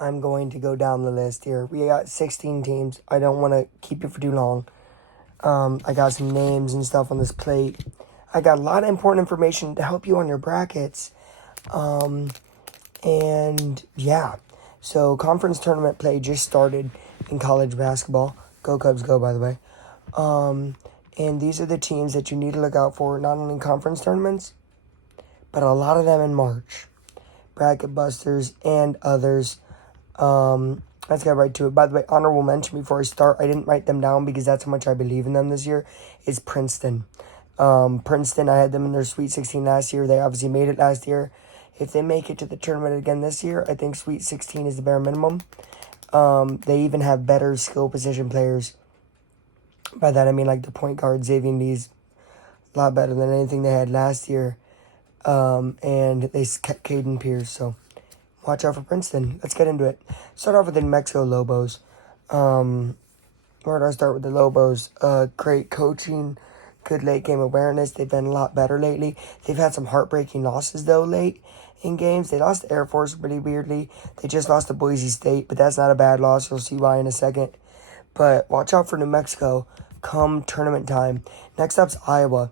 I'm going to go down the list here. We got 16 teams. I don't want to keep you for too long. I got some names and stuff on this plate. I got a lot of important information to help you on your brackets. And yeah, so conference tournament play just started in college basketball. Go Cubs, go, by the way. And these are the teams that you need to look out for, not only in conference tournaments, but a lot of them in March. Bracket busters and others. Let's get right to it. By the way, honorable mention before I start, I didn't write them down because that's how much I believe in them this year, is Princeton. Princeton, I had them in their Sweet 16 last year. They obviously made it last year. If they make it to the tournament again this year, I think Sweet 16 is the bare minimum. They even have better skill position players. By that I mean like the point guard, Xavier Lee's a lot better than anything they had last year. And they kept Caden Pierce, so watch out for Princeton. Let's get into it. Start off with the New Mexico Lobos. Where do I start with the Lobos? Great coaching, good late game awareness. They've been a lot better lately. They've had some heartbreaking losses, though, late in games. They lost to Air Force really weirdly. They just lost to Boise State, but that's not a bad loss. You'll see why in a second. But watch out for New Mexico come tournament time. Next up's Iowa.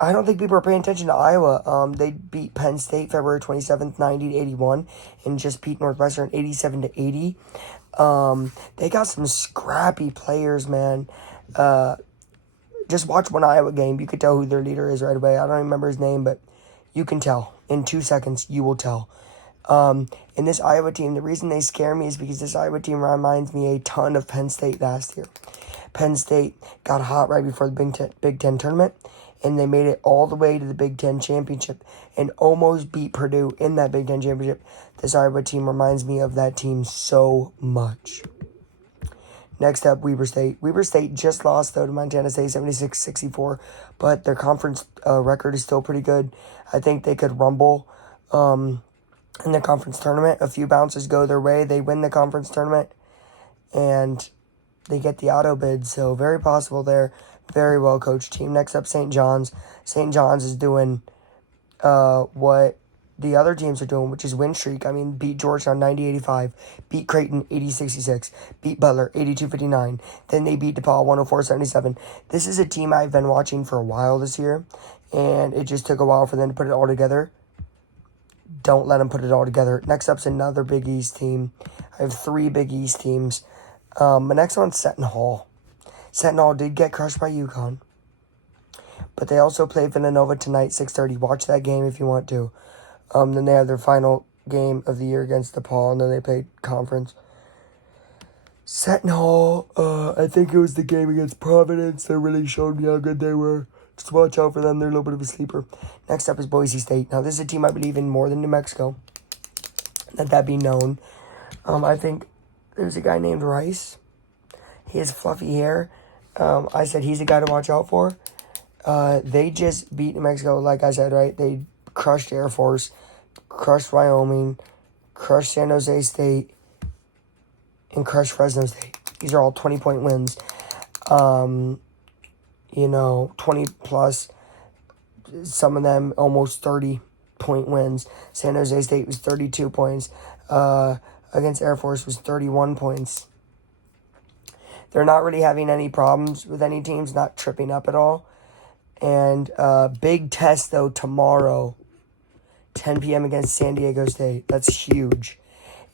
I don't think people are paying attention to Iowa. They beat Penn State February 27th, 90-81, and just beat Northwestern 87-80. They got some scrappy players, man. Just watch one Iowa game. You could tell who their leader is right away. I don't remember his name, but you can tell. In 2 seconds, you will tell. In this Iowa team, the reason they scare me is because this Iowa team reminds me a ton of Penn State last year. Penn State got hot right before the Big Ten tournament, and they made it all the way to the Big Ten championship and almost beat Purdue in that Big Ten championship. This Iowa team reminds me of that team so much. Next up, Weber State. Weber State just lost, though, to Montana State 76-64, but their conference record is still pretty good. I think they could rumble in the conference tournament. A few bounces go their way. They win the conference tournament, and they get the auto bid, so very possible there. Very well coached team. Next up, St. John's. St. John's is doing what the other teams are doing, which is win streak. I mean, beat Georgetown 90-85, beat Creighton 80-66, beat Butler 82-59. Then they beat DePaul 104-77. This is a team I've been watching for a while this year, and it just took a while for them to put it all together. Don't let them put it all together. Next up's another Big East team. I have 3 Big East teams. My next one's Seton Hall. Seton Hall did get crushed by UConn, but they also play Villanova tonight, 6:30. Watch that game if you want to. Then they have their final game of the year against DePaul, and then they play conference. Seton Hall, I think it was the game against Providence that really showed me how good they were. Just watch out for them. They're a little bit of a sleeper. Next up is Boise State. Now, this is a team I believe in more than New Mexico. Let that be known. I think there's a guy named Rice. He has fluffy hair. I said he's a guy to watch out for. They just beat New Mexico, like I said, right? They crushed Air Force, crushed Wyoming, crushed San Jose State, and crushed Fresno State. These are all 20-point wins. 20 plus, some of them almost 30-point wins. San Jose State was 32 points. Against Air Force was 31 points. They're not really having any problems with any teams, not tripping up at all. And big test, though, tomorrow, 10 p.m. against San Diego State. That's huge.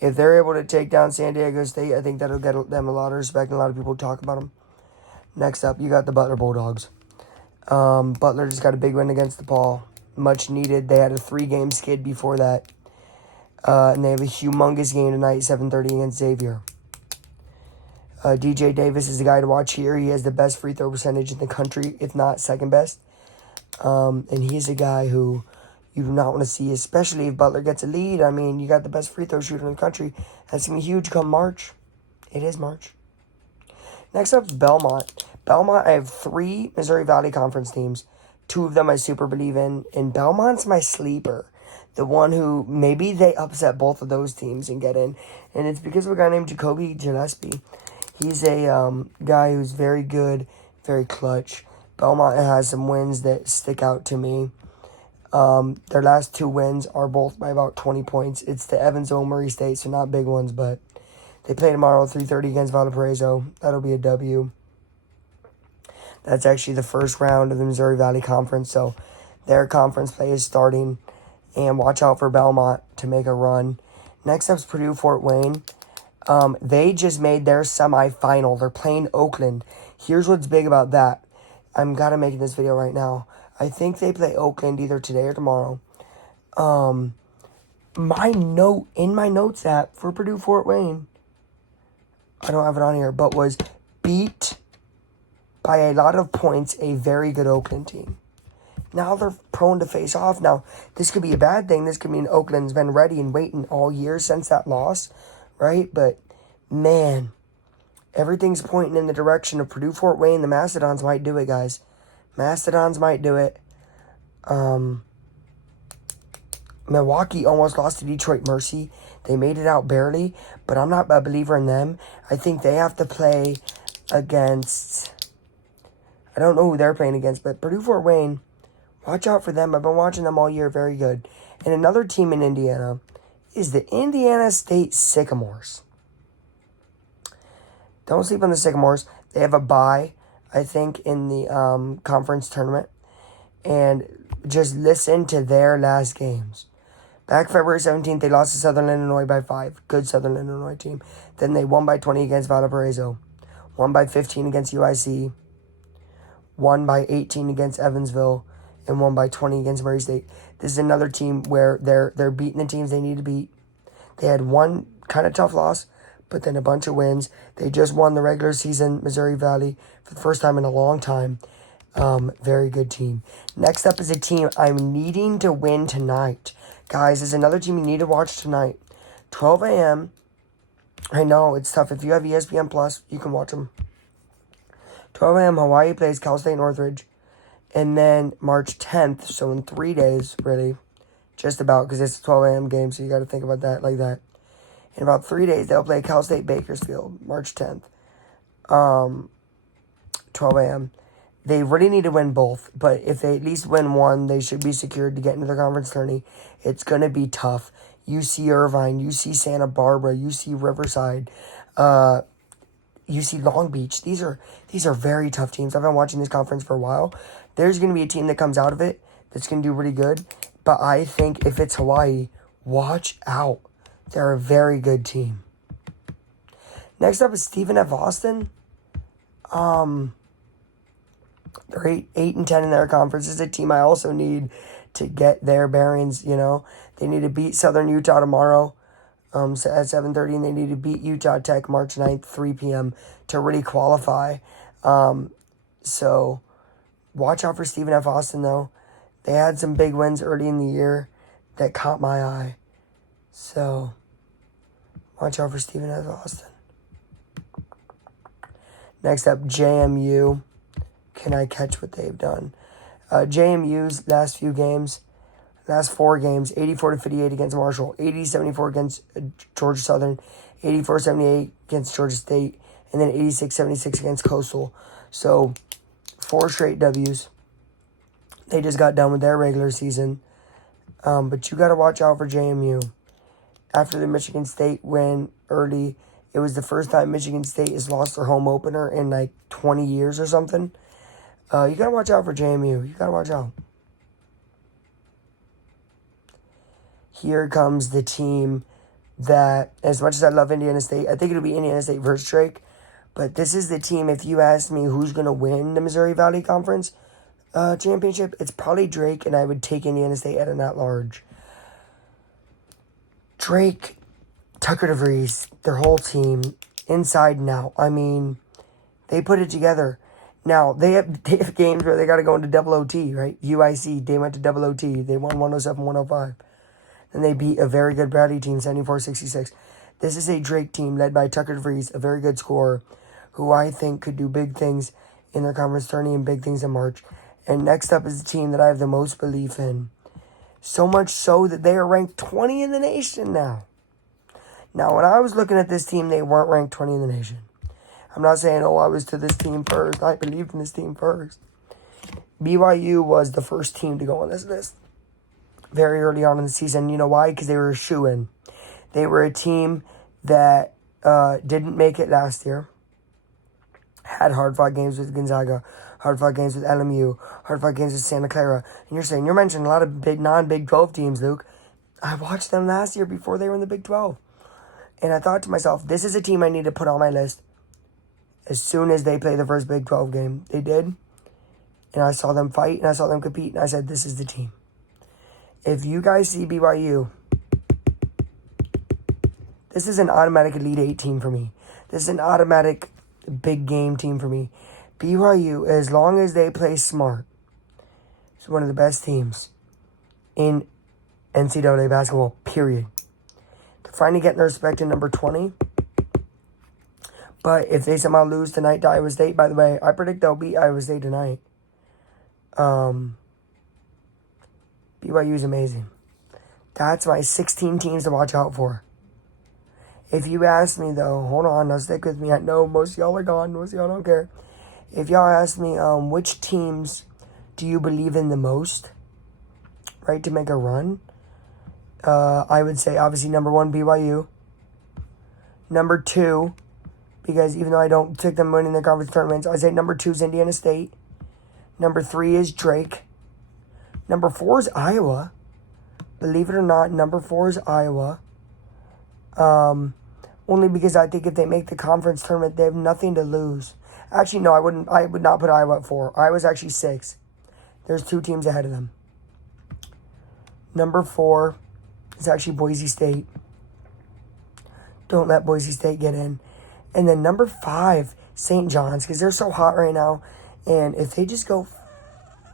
If they're able to take down San Diego State, I think that'll get them a lot of respect, and a lot of people talk about them. Next up, you got the Butler Bulldogs. Butler just got a big win against DePaul. Much needed. They had a 3-game skid before that. And they have a humongous game tonight, 7:30 against Xavier. DJ Davis is the guy to watch here. He has the best free throw percentage in the country, if not second best. And he's a guy who you do not want to see, especially if Butler gets a lead. I mean, you got the best free throw shooter in the country. That's going to be huge come March. It is March. Next up is Belmont. Belmont, I have 3 Missouri Valley Conference teams. 2 of them I super believe in. And Belmont's my sleeper. The one who maybe they upset both of those teams and get in. And it's because of a guy named Jacoby Gillespie. He's a guy who's very good, very clutch. Belmont has some wins that stick out to me. Their last 2 wins are both by about 20 points. It's the Evansville Murray State, so not big ones, but they play tomorrow at 3:30 against Valparaiso. That'll be a W. That's actually the first round of the Missouri Valley Conference, so their conference play is starting. And watch out for Belmont to make a run. Next up is Purdue Fort Wayne. They just made their semifinal. They're playing Oakland. Here's what's big about that. I'm gotta make this video right now. I think they play Oakland either today or tomorrow. My notes app for Purdue Fort Wayne, I don't have it on here, but was beat by a lot of points a very good Oakland team. Now they're prone to face off. Now, this could be a bad thing. This could mean Oakland's been ready and waiting all year since that loss, right? But, man, everything's pointing in the direction of Purdue Fort Wayne. The Mastodons might do it, guys. Mastodons might do it. Milwaukee almost lost to Detroit Mercy. They made it out barely, but I'm not a believer in them. I think they have to play against... I don't know who they're playing against, but Purdue Fort Wayne, watch out for them. I've been watching them all year. Very good. And another team in Indiana is the Indiana State Sycamores. Don't sleep on the Sycamores. They have a bye, I think, in the conference tournament. And just listen to their last games. Back February 17th, they lost to Southern Illinois by 5. Good Southern Illinois team. Then they won by 20 against Valparaiso. Won by 15 against UIC. Won by 18 against Evansville. And won by 20 against Murray State. This is another team where they're beating the teams they need to beat. They had one kind of tough loss, but then a bunch of wins. They just won the regular season Missouri Valley for the first time in a long time. Very good team. Next up is a team I'm needing to win tonight. Guys, there's another team you need to watch tonight. 12 a.m. I know, it's tough. If you have ESPN Plus, you can watch them. 12 a.m. Hawaii plays Cal State Northridge. And then March 10th, so in 3 days, really, just about, because it's a 12 a.m. game, so you got to think about that like that. In about 3 days, they'll play Cal State Bakersfield, March 10th, 12 a.m. They really need to win both, but if they at least win one, they should be secured to get into the conference tourney. It's going to be tough. UC Irvine, UC Santa Barbara, UC Riverside, UC Long Beach. These are very tough teams. I've been watching this conference for a while. There's going to be a team that comes out of it that's going to do really good. But I think if it's Hawaii, watch out. They're a very good team. Next up is Stephen F. Austin. They're 8-10 in their conference. This is a team I also need to get their bearings, you know. They need to beat Southern Utah tomorrow at 7:30, and they need to beat Utah Tech March 9th, 3 p.m. to really qualify. So watch out for Stephen F. Austin, though. They had some big wins early in the year that caught my eye. So watch out for Stephen F. Austin. Next up, JMU. Can I catch what they've done? JMU's last 4 games, 84-58 against Marshall, 80-74 against Georgia Southern, 84-78 against Georgia State, and then 86-76 against Coastal. So 4 straight W's. They just got done with their regular season. But you got to watch out for JMU. After the Michigan State win early, it was the first time Michigan State has lost their home opener in like 20 years or something. You got to watch out for JMU. You got to watch out. Here comes the team that, as much as I love Indiana State, I think it'll be Indiana State versus Drake. But this is the team, if you ask me who's going to win the Missouri Valley Conference championship, it's probably Drake, and I would take Indiana State at an at-large. Drake, Tucker DeVries, their whole team, inside and out. I mean, they put it together. Now, they have games where they got to go into double OT, right? UIC, they went to double OT. They won 107-105. And they beat a very good Bradley team, 74-66. This is a Drake team led by Tucker DeVries, a very good scorer, who I think could do big things in their conference tourney and big things in March. And next up is the team that I have the most belief in. So much so that they are ranked 20 in the nation now. Now, when I was looking at this team, they weren't ranked 20 in the nation. I'm not saying, I was to this team first. I believed in this team first. BYU was the first team to go on this list. very early on in the season. You know why? Because they were a shoo-in. They were a team that didn't make it last year. Had hard-fought games with Gonzaga, hard-fought games with LMU, hard-fought games with Santa Clara. And you're mentioning a lot of big non-Big 12 teams, Luke. I watched them last year before they were in the Big 12. And I thought to myself, this is a team I need to put on my list as soon as they play the first Big 12 game. They did. And I saw them fight, and I saw them compete, and I said, this is the team. If you guys see BYU, this is an automatic Elite Eight team for me. This is an automatic big game team for me. BYU, as long as they play smart, is one of the best teams in NCAA basketball, period. They're finally getting their respect in number 20. But if they somehow lose tonight to Iowa State, by the way, I predict they'll beat Iowa State tonight. BYU is amazing. That's my 16 teams to watch out for. If you ask me, though, hold on, now stick with me. I know most of y'all are gone. Most of y'all don't care. If y'all ask me, which teams do you believe in the most, right, to make a run? I would say, obviously, number 1, BYU. Number 2, because even though I don't take them winning the conference tournaments, I say number 2 is Indiana State. Number 3 is Drake. Number 4 is Iowa. Believe it or not, number 4 is Iowa. Only because I think if they make the conference tournament, they have nothing to lose. Actually, no, I would not put Iowa at 4. Iowa's actually 6. There's 2 teams ahead of them. Number 4 is actually Boise State. Don't let Boise State get in. And then number 5, St. John's, because they're so hot right now. And if they just go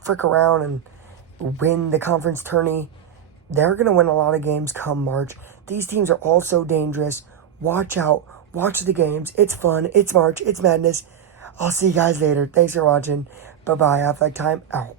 frick around and win the conference tourney, they're going to win a lot of games come March. These teams are all so dangerous. Watch out. Watch the games. It's fun. It's March. It's madness. I'll see you guys later. Thanks for watching. Bye-bye. Affect Time out.